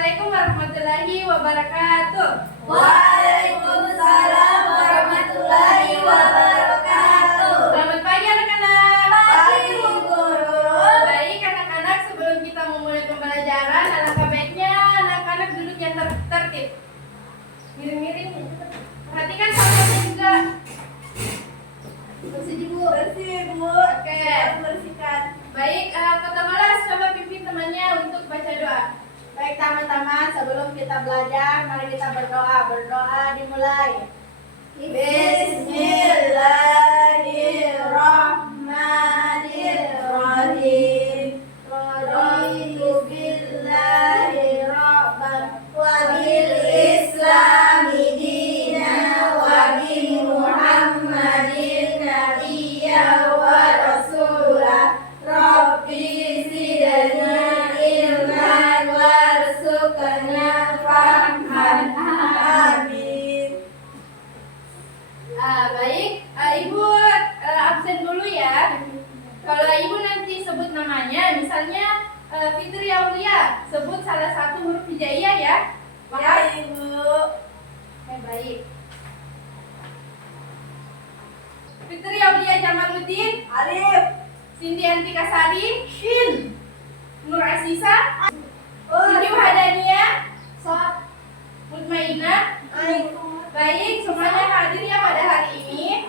Assalamualaikum warahmatullahi wabarakatuh. Waalaikumsalam warahmatullahi wabarakatuh. Selamat pagi anak-anak. Pagi guru. Baik anak-anak, sebelum kita memulai pembelajaran, alangkah baiknya anak-anak duduk yang tertib. Miring-miring. Perhatikan sampahnya juga. Bersih Bu. Bersih Bu. Oke. Bersihkan. Baik, kata malas coba pimpin temannya untuk baca doa. Baik teman-teman, sebelum kita belajar, mari kita berdoa. Berdoa dimulai. Bismillahirrahmanirrahim. Raditu billahi rabban wa bil islami dina wa bi Muhammadin nabiyya wa rasulah. Rabbi zidna ilman warzuqna fahman. Amin. Baik, Ibu absen dulu ya. Kalau Ibu nanti sebut namanya, misalnya Fitri Aulia, sebut salah satu huruf hijaiyah ya. Ya Ibu. Baik. Fitri Aulia Jamaluddin, Alif. Cindy Antika Sari, Shin. Nur Asisa, Siti Wahadania, Sot. Mutmainah. Ain. Baik, semuanya hadir ya pada hari ini.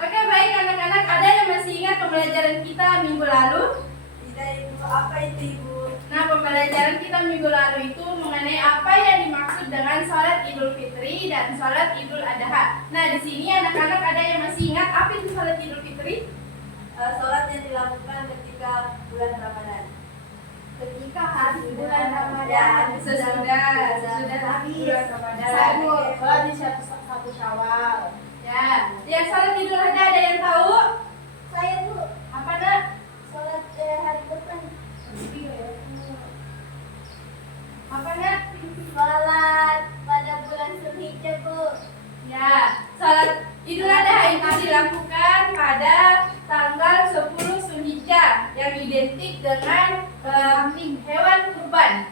Oke, baik anak-anak, ada yang masih ingat pembelajaran kita minggu lalu? Tidak Ibu, apa itu Ibu? Nah, pembelajaran kita minggu lalu itu mengenai apa yang dimaksud dengan sholat Idul Fitri dan sholat Idul Adha. Nah, di sini anak-anak ada yang masih ingat apa itu sholat Idul Fitri? Sholat yang dilakukan ketika bulan Ramadan. Ketika habis bulan Ramadan. Sesudah habis bulan Ramadan. Sholat di satu Syawal. Ya, yang sholat Idul Adha ada yang tahu? Saya Bu. Apa nak? Sholat hari depan. Apa nak? Sholat pada bulan Zulhijjah Bu. Ya, sholat Idul Adha itu dilakukan pada tanggal 10 Zulhijjah yang identik dengan hewan kurban.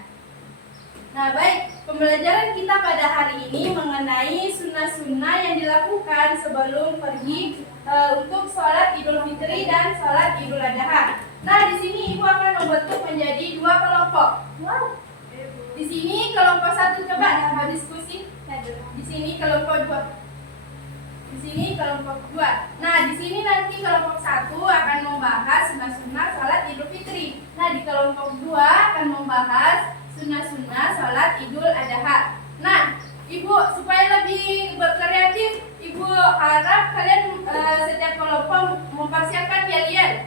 Nah, baik, pembelajaran kita pada hari ini mengenai sunnah-sunnah yang dilakukan sebelum pergi untuk sholat Idul Fitri dan sholat Idul Adha. Nah, di sini Ibu akan membentuk menjadi dua kelompok. Di sini kelompok satu coba diskusi. Di sini kelompok dua. Di sini kelompok dua. Nah, di sini nanti kelompok satu akan membahas sunnah-sunnah sholat Idul Fitri. Nah, di kelompok dua akan membahas sunnah-sunnah sholat Idul Adha. Nah, Ibu supaya lebih berkreatif, Ibu harap kalian setiap kelompok mempersiapkan yel-yel.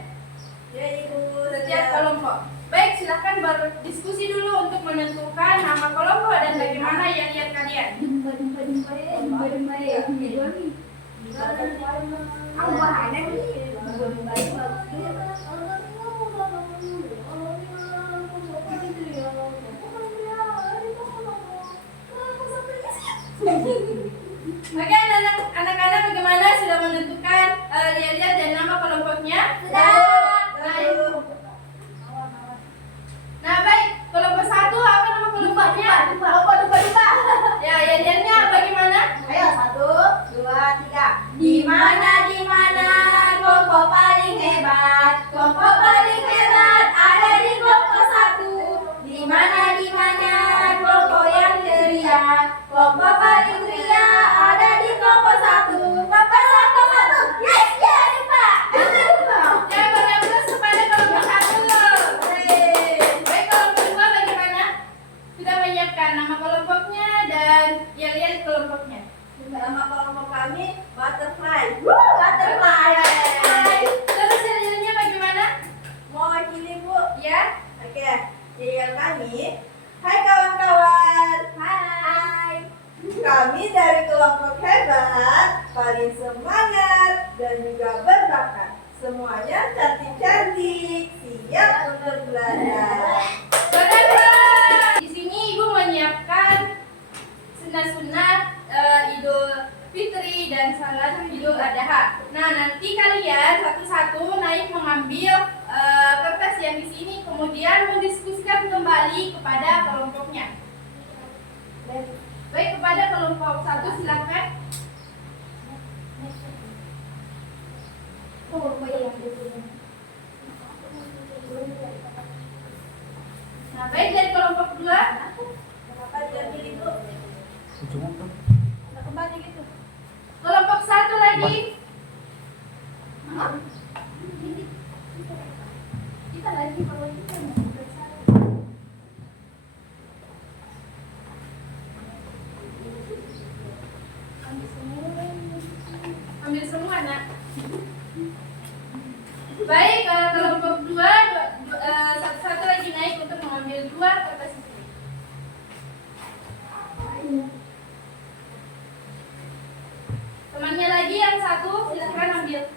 Ya Ibu. Setiap kelompok. Baik, silahkan berdiskusi dulu untuk menentukan nama kelompok dan bagaimana yel-yel kalian. Oke, anak-anak bagaimana sudah menentukan yel-yel dan nama kelompoknya? Nah, baik, kelompok satu apa nama kelompoknya? Lupa. Ya, yel-yelnya bagaimana? Ayo 1, 2, 3. Di mana kelompok paling hebat? Kelompok paling hebat ada di kelompok 1. Di mana kelompok yang ceria? Kelompok paling ceria ada di kelompok 1. Kelompok 1. Yes, ya, Pak. kepada kelompoknya. Baik, kepada kelompok 1 silakan. Nah, baik dari kelompok 2. Kelompok 1 lagi. Kita lagi kalau kita ambil semua, nak. Baik, kelompok 2 satu lagi naik untuk mengambil 2 kertas ini. Temannya lagi yang 1 silakan ambil.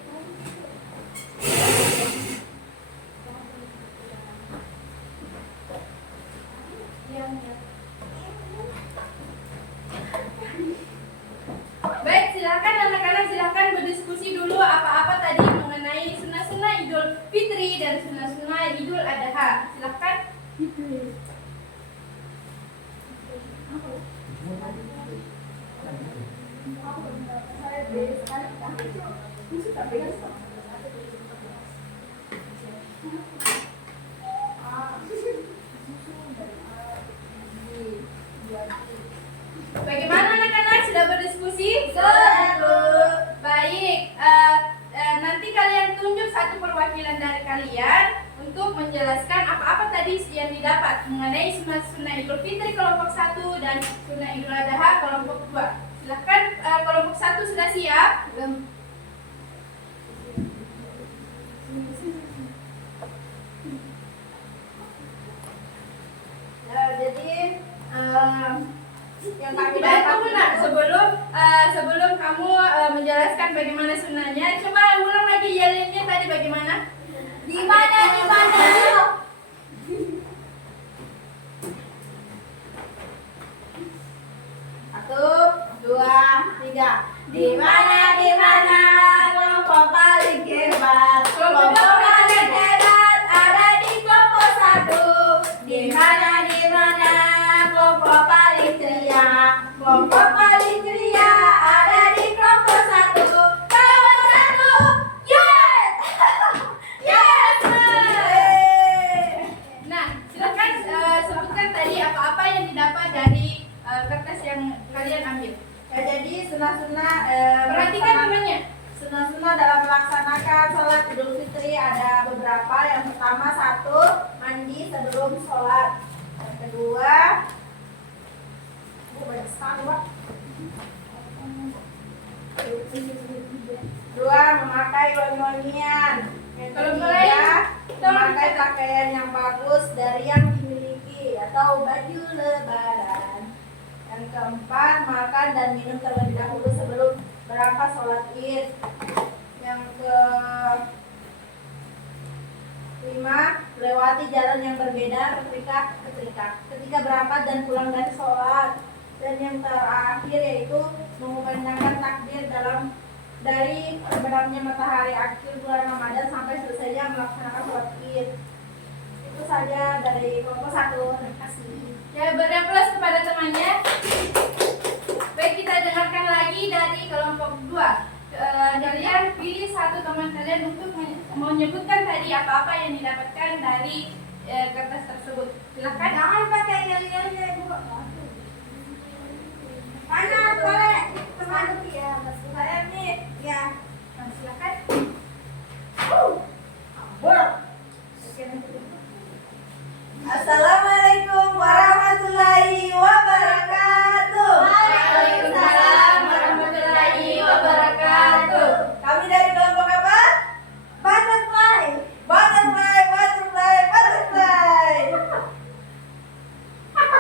Baik, silakan anak-anak, silakan berdiskusi dulu apa-apa tadi mengenai sunnah-sunnah Idul Fitri dan sunnah-sunnah Idul Adha. Silakan. Bagaimana anak-anak, sudah berdiskusi? Sudah, Bu. Baik, nanti kalian tunjuk satu perwakilan dari kalian untuk menjelaskan apa-apa tadi yang didapat mengenai sunnah-sunnah Idul Fitri kelompok 1 dan sunnah Idul Adha kelompok 2. Silahkan, kelompok 1 sudah siap? Belum. Jadi yang kami Dan dapat tunggu, nak, sebelum kamu menjelaskan bagaimana sunnahnya, coba ulang lagi yelnya tadi bagaimana? di mana? 1, 2, 3. Di mana kelompok paling hebat? Kelompok paling hebat ada di kelompok 1. Di mana kelompok paling ceria? Kelompok paling ceria ada di kelompok 1. Kelompok 1, yes! Yes! Nah, silakan sebutkan tadi apa-apa yang didapat dari kertas yang kalian ambil. Ya, jadi sunnah-sunnah Perhatikan temannya. sunnah-sunnah dalam melaksanakan sholat Idul Fitri ada beberapa. Yang pertama, 1, mandi sebelum sholat. Yang kedua, banyak sekali, Wak. 2, memakai wangi-wangian. Yang Kalau ketiga, boleh, memakai pakaian yang bagus dari yang dimiliki atau baju lebaran. Yang keempat, makan dan minum terlebih dahulu sebelum berangkat sholat Id. Yang kelima, melewati jalan yang berbeda ketika berangkat dan pulang dari sholat. Dan yang terakhir yaitu mengumandangkan takbir dari terbenamnya matahari akhir bulan Ramadan sampai selesainya melaksanakan sholat Id. Itu saja dari kelompok 1. Terima kasih. Ya, beri aplaus kepada temannya. Baik, kita dengarkan lagi dari kelompok 2. Kalian pilih satu teman kalian untuk menyebutkan tadi apa-apa yang didapatkan dari kertas tersebut. Silakan. Jangan pakai yel-yelnya, Ibu. Mana boleh teman ya, saya nih ya. Nah, silakan. Assalamualaikum warahmatullahi wabarakatuh. Waalaikumsalam warahmatullahi wabarakatuh. Kami dari kelompok apa? Butterfly.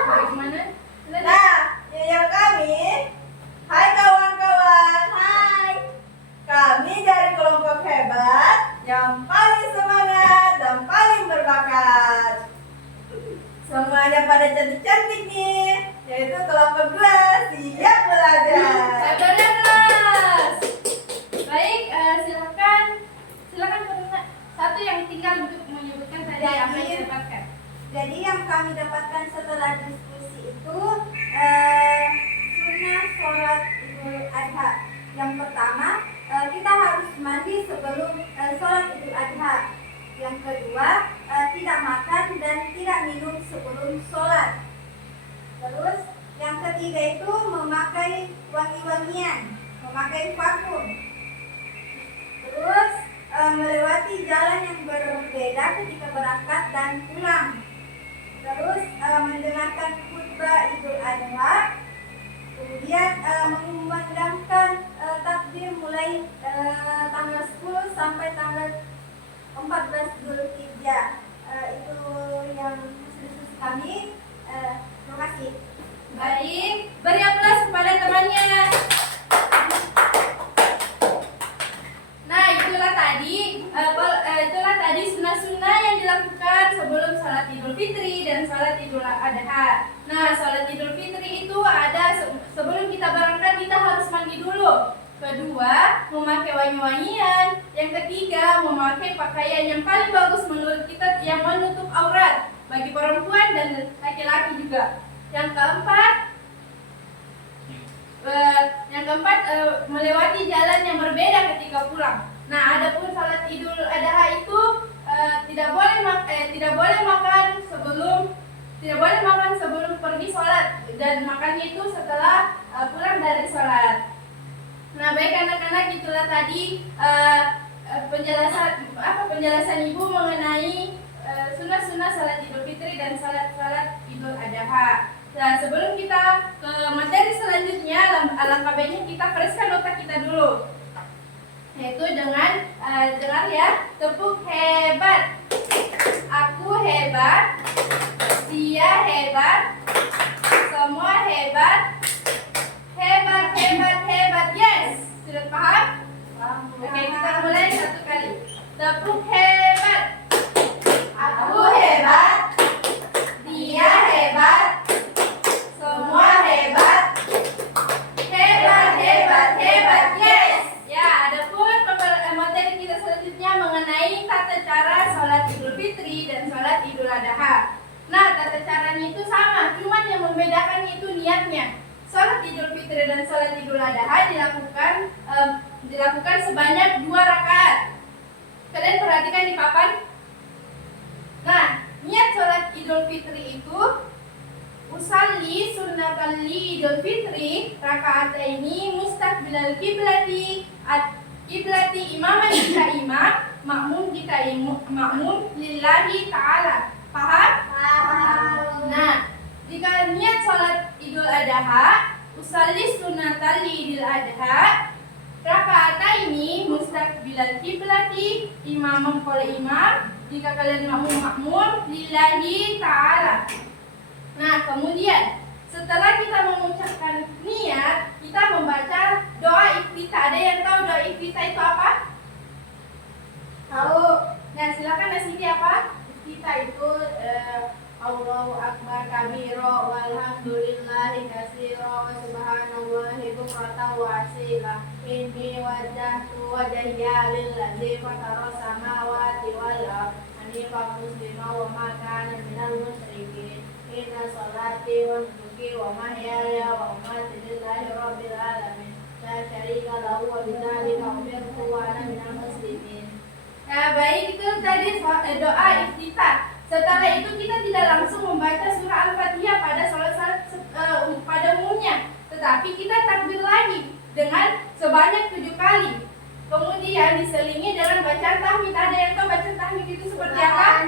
Bagaimana? Nah, yang kami, hai kawan-kawan, hai. Kami dari kelompok hebat yang paling semangat dan paling berbakat. Semuanya pada cantik-cantik nih, yaitu kelompok 2 siap belajar. Beri aplaus. Baik, silakan peserta satu yang tinggal untuk menyebutkan tadi apa yang didapatkan. Jadi yang kami dapatkan setelah diskusi itu sunnah sholat Idul Adha. Yang pertama, kita harus mandi sebelum sholat Idul Adha. Yang kedua, tidak makan dan tidak minum sebelum sholat. Terus yang ketiga itu memakai wangi-wangian, memakai parfum. Terus melewati jalan yang berbeda ketika berangkat dan pulang. Terus mendengarkan khutbah Idul Adha. Kemudian mengumandangkan takbir mulai tanggal 10 sampai tanggal 14 Zulhijjah. Itu yang diskusi kami. Terima kasih. Baik, beri aplaus kepada temannya. Nah, itulah tadi sunnah-sunnah yang dilakukan sebelum sholat Idul Fitri dan sholat Idul Adha. Nah, sholat Idul Fitri itu ada sebelum kita berangkat kita harus mandi dulu. Kedua, memakai wangi-wangian. Yang ketiga, memakai pakaian yang paling bagus menurut kita yang menutup aurat bagi perempuan dan laki-laki juga. Yang keempat, melewati jalan yang berbeda ketika pulang. Nah, adapun salat Idul Adha itu tidak boleh makan sebelum pergi sholat, dan makannya itu setelah pulang dari sholat. Nah, baik anak-anak, itulah tadi penjelasan Ibu mengenai sunnah-sunnah salat Idul Fitri dan salat Idul Adha. Nah, sebelum kita ke materi selanjutnya, alangkah baiknya kita preskan otak kita dulu. Yaitu dengan dengar ya, tepuk hebat. Aku hebat. Dia hebat. Semua hebat. Hebat, hebat, hebat. Yes. Sudah paham? Oke, kita mulai satu kali. Tepuk hebat. Aku hebat. Dia hebat. Semua hebat. Hebat, hebat, hebat. Yes. Ya, adapun materi kita selanjutnya mengenai tata cara sholat Idul Fitri dan sholat Idul Adha. Nah, tata caranya itu sama, cuman yang membedakan itu niatnya. Sholat Idul Fitri dan sholat Idul Adha dilakukan sebanyak 2 rakaat. Kalian perhatikan di papan. Nah, niat sholat Idul Fitri itu usalli sunnatal Idul Fitri rakaataini mustaqbilal kiblati imaman jika imam, makmum jika makmum lillahi ta'ala. Paham? Paham. Nah, jika niat sholat Idul Adha, usalli sunnatal Idul Adha rakaataini mustaqbilal kiblati imaman qala imam, jika kalian makmum lillahi ta'ala. Nah, kemudian setelah kita mengucapkan niat, kita membaca doa iftitah. Ada yang tahu doa iftitah itu apa? Tahu? Nah, silakan Nasiti apa? Iftitah itu Allahu Akbar kabira walhamdulillahi katsira wa subhanallahi bukratan wa asila. Inni wajjahtu wajhiya lilladzi fatara samawati wal ardh hanifan musliman wa ma kana minal musyrikin. Inna sholati wa nusuki wa mahyaya wa mamati lillahi rabbil alamin la syarika lahu wa bidzalika umirtu wa ana minal muslimin. Nah, baik, itu tadi doa iftitah. Setelah itu kita tidak langsung membaca surah Al-Fatihah pada umumnya, tetapi kita takbir lagi dengan sebanyak 7 kali. Kemudian diselingi dengan bacaan tahmid. Ada yang tahu bacaan tahmid itu seperti apa?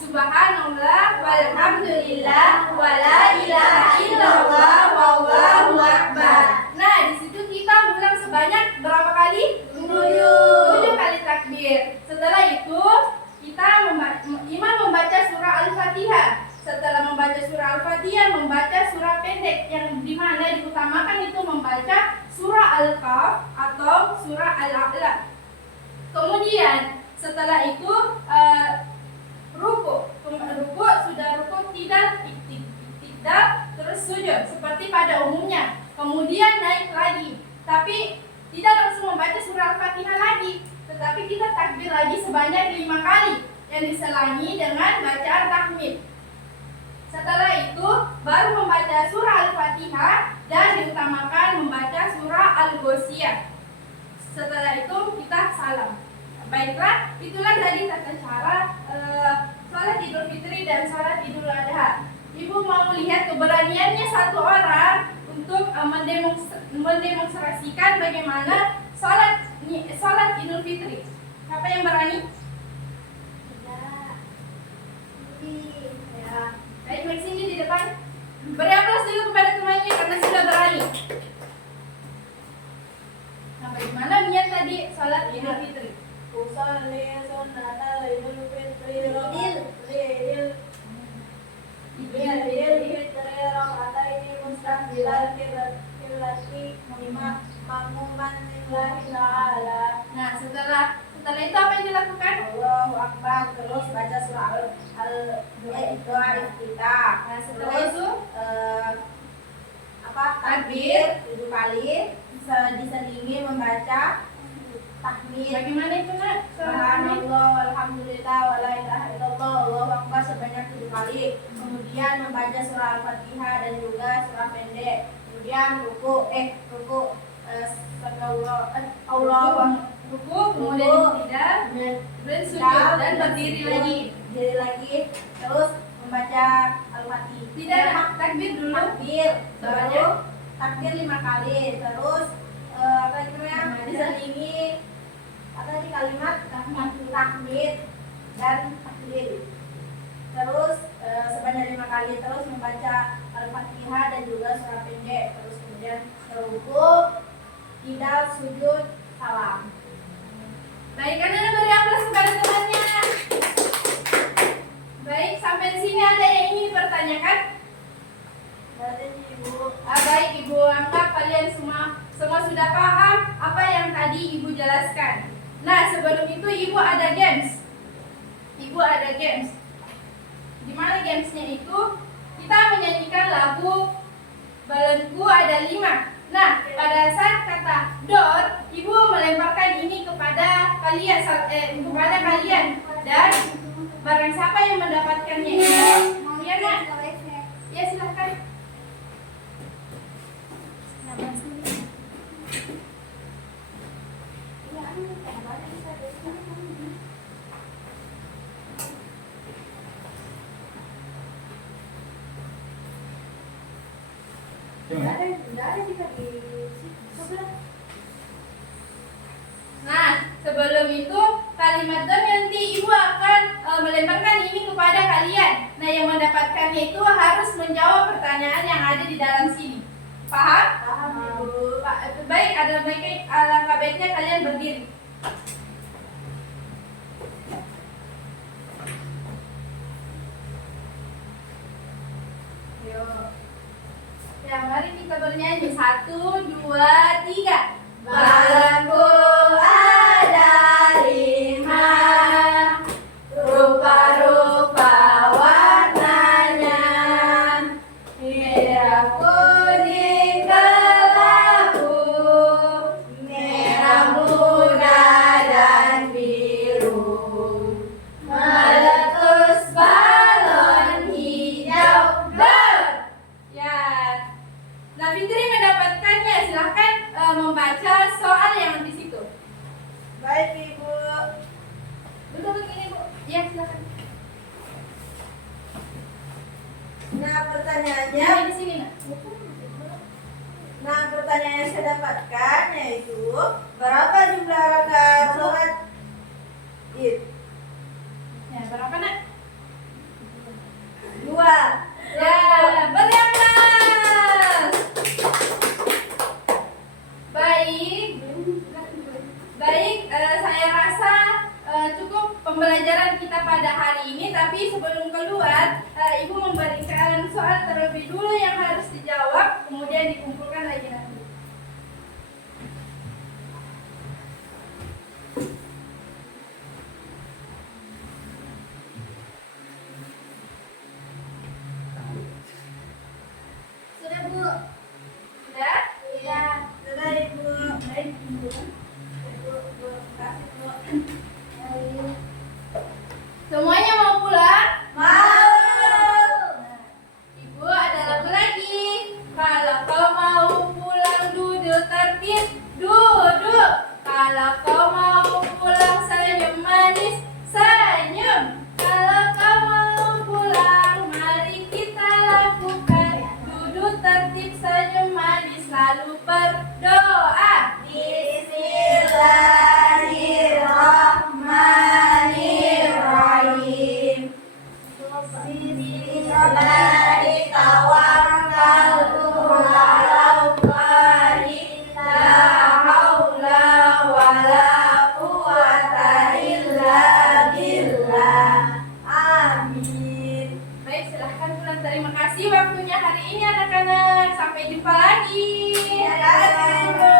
Subhanallah walhamdulillah wa la ilaha illallah wallahu akbar. Nah, di situ kita ulang sebanyak berapa kali? 7 kali takbir. Setelah itu imam membaca surah Al-Fatihah. Setelah membaca surah Al-Fatihah, membaca surah pendek yang dimana diutamakan itu membaca surah Al-Kahf atau surah Al-A'la. Kemudian setelah itu ruku sudah ruku tidak terus sujud seperti pada umumnya. Kemudian naik lagi, tapi tidak langsung membaca surah Al-Fatihah lagi, Tetapi kita takbir lagi sebanyak 5 kali yang diselangi dengan bacaan tahmid. Setelah itu baru membaca surah Al-Fatihah dan diutamakan membaca surah Al-Ghasyiyah. Setelah itu kita salam. Baiklah, itulah tadi tata cara salat Idul Fitri dan salat Idul Adha. Ibu mau lihat keberaniannya satu orang untuk mendemonstrasikan bagaimana salat Idul Fitri. Siapa yang berani? Ya. Baik, mari sini di depan. Beri aplaus dulu kepada temannya karena sudah berani. Nah, bagaimana niat tadi salat Idul Fitri? Usolli sunnatal Idul Fitri Idul Fitri rakataini mustaqbilal qiblati ma'muman lillahi ta'ala. Nah, setelah itu apa yang dilakukan? Allahu Akbar, terus baca surah doa iftitah. Nah, setelah Terus, itu takbir 7 kali, diselingi membaca tahmid. bagaimana itu, Nak? Subhanallah, walhamdulillah, wala ilaha illallah, Allahu Akbar sebanyak 7 kali. Kemudian membaca surah Al-Fatihah dan juga surah pendek. Kemudian ruku, kemudian tidak, dan sujud dan berdiri lagi. Terus membaca Al-Fatihah. Tidak, takbir dulu. Takbir, Sebanyak? baru takbir 5 kali. Terus diselingi kalimat tahmid dan takbir. Terus sebanyak 5 kali, terus membaca Al-Fatihah dan juga surah pendek. Terus kemudian ruku, tidak sujud, salam. Baik, Anda beri aplaus kepada temannya. Baik, sampai di sini ada yang ingin dipertanyakan? Baik, Ibu anggap kalian semua sudah paham apa yang tadi Ibu jelaskan. Nah, sebelum itu Ibu ada games. Di mana gamesnya itu? Kita menyanyikan lagu Balonku Ada 5. Nah, pada saat kata door, Ibu melemparkan ini kepada kalian, dan barang siapa yang mendapatkannya itu, ya Nak? Ya, silakan. Nah, sebelum itu kalimat don nanti Ibu akan melemparkan ini kepada kalian. Nah, yang mendapatkannya itu harus menjawab pertanyaan yang ada di dalam sini. Paham? Paham, Ibu. Baik, alangkah baiknya kalian berdiri. Ya, mari kita bernyanyi. 1, 2, 3. Balonku ada 5, rupa-rupa warnanya, merah, kuning, kelabu, merah muda dan biru, meletus balon hijau. Ya. Nah, Fitri mendapatkannya. Silahkan membaca soal yang di situ. Baik, Ibu. Duduk begini, Bu. Ya, silakan. Nah, pertanyaannya Ya, di sini, Nak. Nah, pertanyaan yang saya dapatkan yaitu berapa jumlah rakaat sholat Id? Ya, berapa, Nak? 2. Ya, beri aplaus. Baik, saya rasa cukup pembelajaran kita pada hari ini. Tapi sebelum keluar, Ibu memberikan soal terlebih dulu yang harus dijawab, kemudian dikumpulkan lagi nanti. Sudah, Bu. Sudah? Iya. Sudah, Ibu. Baik, Ibu. Bu, kasih, Bu. kasih waktunya hari ini anak-anak. Sampai jumpa lagi. Dadah.